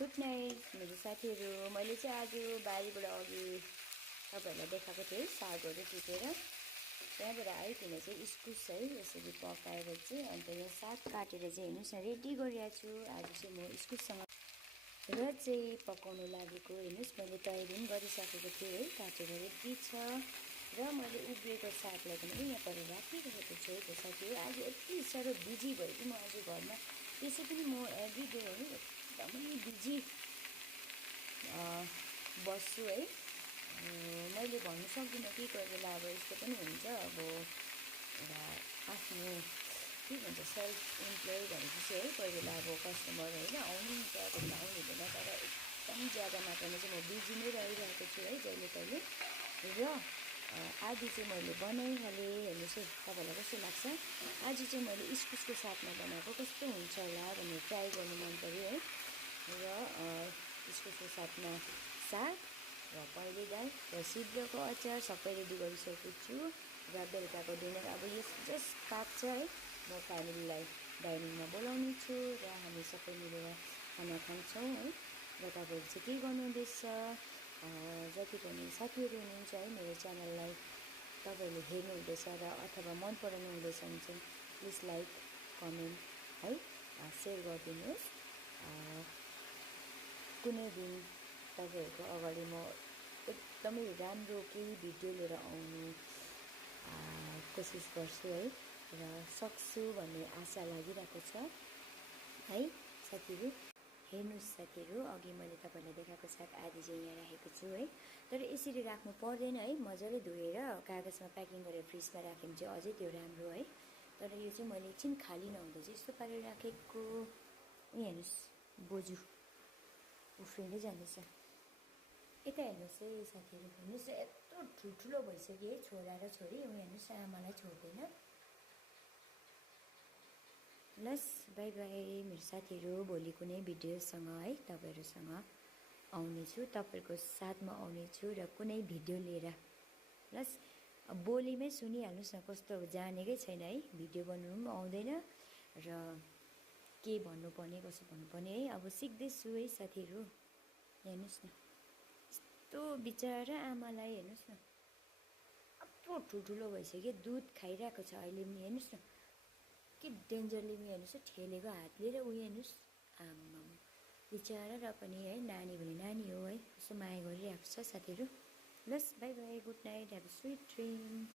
Good night मेरो साथीहरू। मैले चाहिँ आज बारीबाट अघि तपाईँहरूलाई देखाएको थिएँ सागहरू टिपेर त्यहाँबाट आइकन चाहिँ इस्कुस है यसरी पकाएर चाहिँ अन्त यहाँ साग काटेर चाहिँ हेर्नुहोस् न रेडी गरिरहेको छु। आज चाहिँ म इस्कुससँग र चाहिँ पकाउनु लागेको हेर्नुहोस् मैले तयारी पनि गरिसकेको थिएँ है, काटेर रेडी छ र मैले उब्रिएको सागलाई पनि यहाँ पर राखिरहेको छु है। साथीहरू आज यति साह्रो बिजी भयो कि म आज घरमा त्यसै पनि म एभ्रिडे है एकदमै बिजी बस्छु है। मैले भन्नु सक्दिनँ कि कोही बेला अब यस्तो पनि हुन्छ, अब एउटा आफ्नो के भन्छ सेल्फ इम्प्लोय भनेपछि है, कोही बेला अब कस्टमर होइन आउनु हुन्छ, कोही बेला आउनु हुँदैन, तर एकदम ज्यादा मात्रामा चाहिँ म बिजी नै रहिरहेको छु है जहिले तहिले। र आज चाहिँ मैले बनाइहालेँ, हेर्नुहोस् है तपाईँलाई कस्तो लाग्छ। आज चाहिँ मैले इस्कुसको सागमा बनाएको कस्तो हुन्छ होला भनेर ट्राई गर्नु मन पऱ्यो है। र इस्कुसको सागमा साग र पहिले दाल र सिद्रको अचार सबै रेडी गरिसकेको छु। र बेलुकाको डिनर अब यो जस्ट पाक्छ है, म फ्यामिलीलाई डाइनिङमा बोलाउने छु र हामी सबै मिलेर खाना खान्छौँ है। र तपाईँहरू चाहिँ के गर्नुहुँदैछ, जति पनि साथीहरू हुनुहुन्छ है मेरो च्यानललाई तपाईँहरूले हेर्नुहुँदैछ र अथवा मन पराउनु हुँदैछ भने चाहिँ प्लिज लाइक कमेन्ट है सेयर गरिदिनुहोस्। कुनै दिन तपाईँहरूको अगाडि म एकदमै राम्रो केही भिडियो लिएर आउनु कोसिस गर्छु है र सक्छु भन्ने आशा लागिरहेको छ है साथीहरू। हेर्नुहोस् साथीहरू, अघि मैले तपाईँलाई देखाएको साग आदि चाहिँ यहाँ राखेको छु है, तर यसरी राख्नु पर्दैन है। मजाले धोएर कागजमा प्याकिङ गरेर फ्रिजमा राख्यो भने चाहिँ अझै त्यो राम्रो है। तर यो चाहिँ मैले एकछिन खाली नहुँदा चाहिँ यस्तो पारेर राखेको। हेर्नुहोस् बोजू उफ्रिँदै जाँदैछ। यता हेर्नुहोस् है साथीहरू, हेर्नुहोस् यत्रो ठुल्ठुलो भइसक्यो है छोरा र छोरी। हेर्नुहोस् आमालाई छोड्दैन। लस बाई बाई मेरो साथीहरू, भोलि कुनै भिडियोसँग है तपाईँहरूसँग आउनेछु, तपाईँहरूको साथमा आउनेछु र कुनै भिडियो लिएर। लस बोलीमै सुनिहाल्नुहोस् न, कस्तो जानेकै छैन है, भिडियो बनाउनु पनि आउँदैन र के भन्नुपर्ने कसो भन्नुपर्ने है, अब सिक्दैछु है साथीहरू। हेर्नुहोस् न यस्तो बिचरा आमालाई, हेर्नुहोस् न यत्रो ठुल्ठुलो भइसक्यो, दुध खाइरहेको छ अहिले पनि। हेर्नुहोस् न के डेन्जरली पनि हेर्नुहोस् ठेलेको हातले र उयो हेर्नुहोस् आमा बिचरा। र पनि है नानी भने नानी हो है, कस्तो माया गरिरहेको छ साथीहरू। लस bye bye, good night, have a sweet dream.